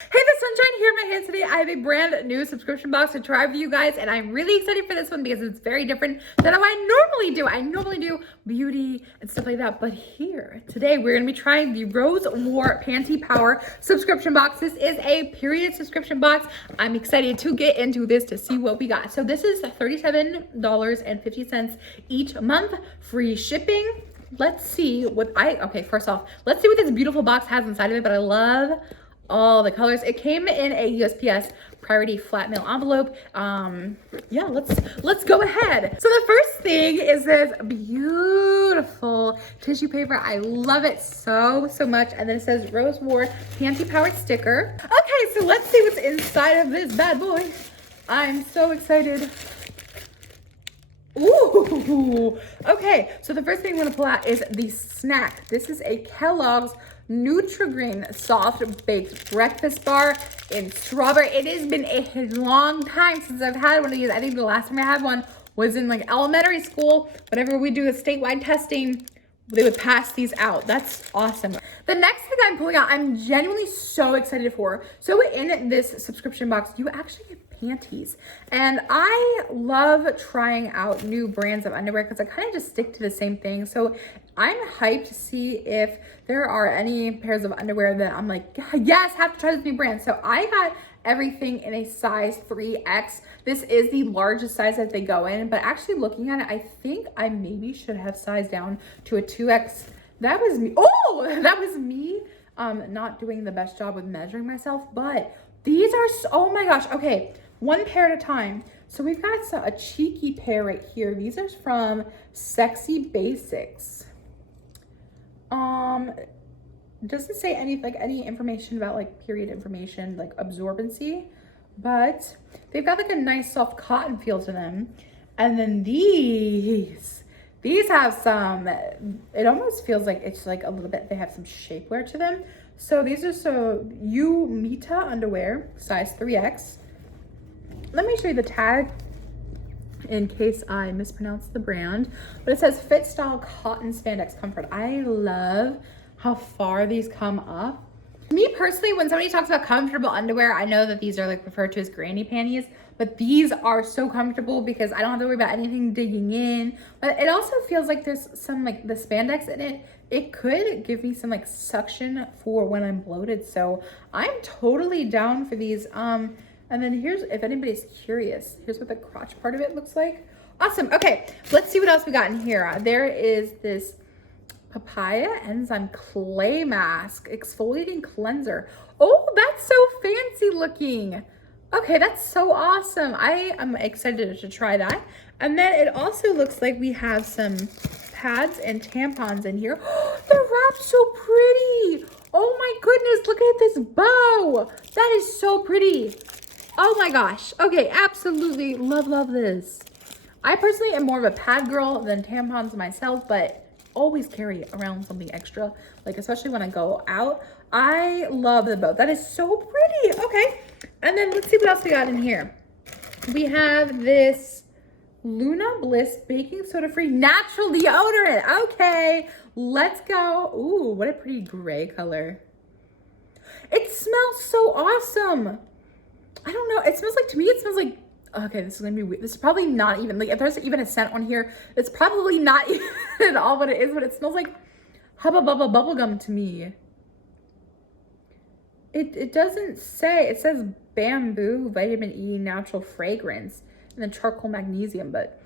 Hey, the sunshine here in my hand today. I have a brand new subscription box to try for you guys, and I'm really excited for this one because it's very different than how I normally do. I normally do beauty and stuff like that, but here today we're gonna be trying the Rose War Panty Power subscription box. This is a period subscription box. I'm excited to get into this to see what we got. So this is $37.50 each month, free shipping. Let's see what first off, let's see what this beautiful box has inside of it, but I love all the colors. It came in a USPS priority flat mail envelope. Yeah, let's go ahead. So the first thing is this beautiful tissue paper. I love it so much. And then it says Rose War Panty Power sticker. Okay, so let's see what's inside of this bad boy. I'm so excited. Ooh, okay. So the first thing I'm gonna pull out is the snack. This is a Kellogg's Nutri-Grain soft baked breakfast bar in strawberry. It has been a long time since I've had one of these. I think the last time I had one was in like elementary school. Whenever we do the statewide testing, they would pass these out. That's awesome. The next thing I'm pulling out, I'm genuinely so excited for. So in this subscription box, you actually get panties. And I love trying out new brands of underwear because I kind of just stick to the same thing. So I'm hyped to see if there are any pairs of underwear that I'm like, yes, have to try this new brand. So I got everything in a size 3X. This is the largest size that they go in, but actually looking at it, I think I maybe should have sized down to a 2X. That was me. Oh, that was me not doing the best job with measuring myself, but these are, oh my gosh. Okay, one pair at a time. So we've got a cheeky pair right here. These are from Sexy Basics. Doesn't say any information about like period information, like absorbency, but they've got like a nice soft cotton feel to them. And then these have some, it almost feels like it's like a little bit, they have some shapewear to them. So these are Mita underwear, size 3X. Let me show you the tag in case I mispronounce the brand, but it says Fit Style Cotton Spandex Comfort. I love how far these come up. Me personally, when somebody talks about comfortable underwear, I know that these are like referred to as granny panties, but these are so comfortable because I don't have to worry about anything digging in. But it also feels like there's some like the spandex in it. It could give me some like suction for when I'm bloated. So I'm totally down for these. And then here's, if anybody's curious, here's what the crotch part of it looks like. Awesome. Okay, let's see what else we got in here. There is this Papaya Enzyme Clay Mask Exfoliating Cleanser. Oh, that's so fancy looking. Okay, that's so awesome. I am excited to try that. And then it also looks like we have some pads and tampons in here. They're wrapped so pretty. Oh my goodness, look at this bow. That is so pretty. Oh my gosh. Okay, absolutely love this. I personally am more of a pad girl than tampons myself, but always carry around something extra, like especially when I go out. I love the bow. That is so pretty. Okay, and then let's see what else we got in here. We have this Luna Bliss baking soda free natural deodorant. Okay, let's go. Ooh, what a pretty gray color. It smells so awesome. I don't know, it smells like, to me it smells like, okay, this is gonna be weird. This is probably not even, like if there's even a scent on here, it's probably not even at all what it is, but it smells like Hubba Bubba bubblegum to me. It doesn't say, it says bamboo, vitamin E, natural fragrance, and then charcoal magnesium, but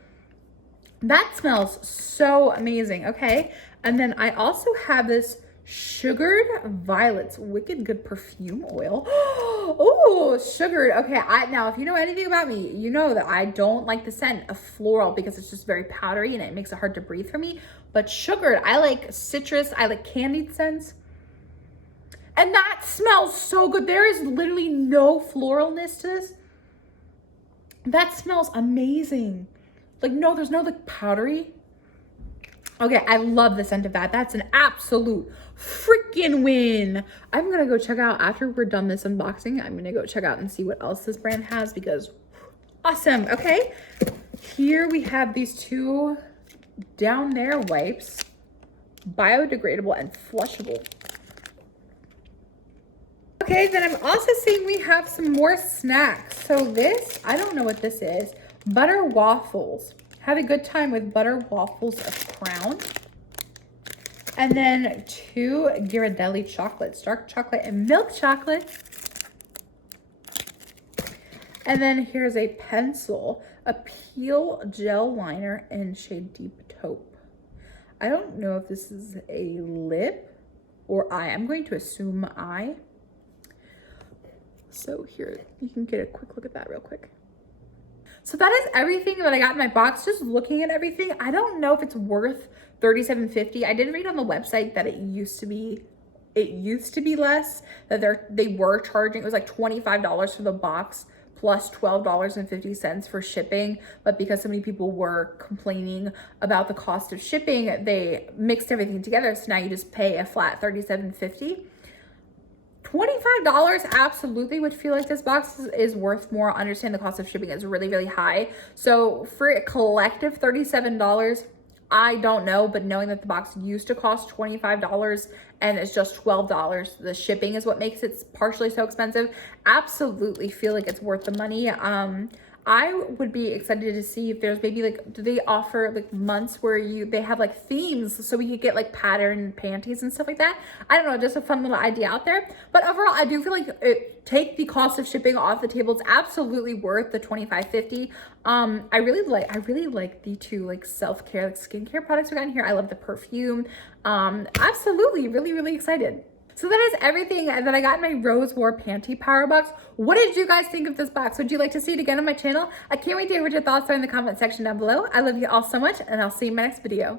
that smells so amazing. Okay, and then I also have this Sugared Violets Wicked Good Perfume Oil. Oh, sugared. Okay, now if you know anything about me, you know that I don't like the scent of floral because it's just very powdery and it makes it hard to breathe for me. But sugared, I like citrus, I like candied scents. And that smells so good. There is literally no floralness to this. That smells amazing. Like, no, there's no like powdery. Okay, I love the scent of that. That's an absolute freaking win. I'm gonna go check out, after we're done this unboxing, I'm gonna go check out and see what else this brand has because awesome. Okay, here we have these two down there wipes, biodegradable and flushable. Okay, then I'm also seeing we have some more snacks. So this, I don't know what this is. Butter waffles. Have a good time with butter waffles of Crown. And then 2 Ghirardelli chocolates, dark chocolate and milk chocolate. And then here's a pencil, a peel gel liner in shade Deep Taupe. I don't know if this is a lip or eye. I'm going to assume eye. So here, you can get a quick look at that real quick. So that is everything that I got in my box. Just looking at everything, I don't know if it's worth $37.50. I did read on the website that it used to be less, that they were charging, it was like $25 for the box plus $12.50 for shipping. But because so many people were complaining about the cost of shipping, they mixed everything together. So now you just pay a flat $37.50. $25 absolutely would feel like this box is worth more. Understand the cost of shipping is really, really high. So for a collective $37, I don't know, but knowing that the box used to cost $25 and it's just $12, the shipping is what makes it partially so expensive. Absolutely feel like it's worth the money. I would be excited to see if there's maybe like, do they offer like months where they have like themes so we could get like pattern panties and stuff like that. I don't know, just a fun little idea out there. But overall, I do feel like take the cost of shipping off the table. It's absolutely worth the $25.50. I really like the 2 like self-care, like skincare products we got in here. I love the perfume. Absolutely, really, really excited. So that is everything that I got in my Rose War Panty Power box. What did you guys think of this box? Would you like to see it again on my channel? I can't wait to hear what your thoughts are in the comment section down below. I love you all so much, and I'll see you in my next video.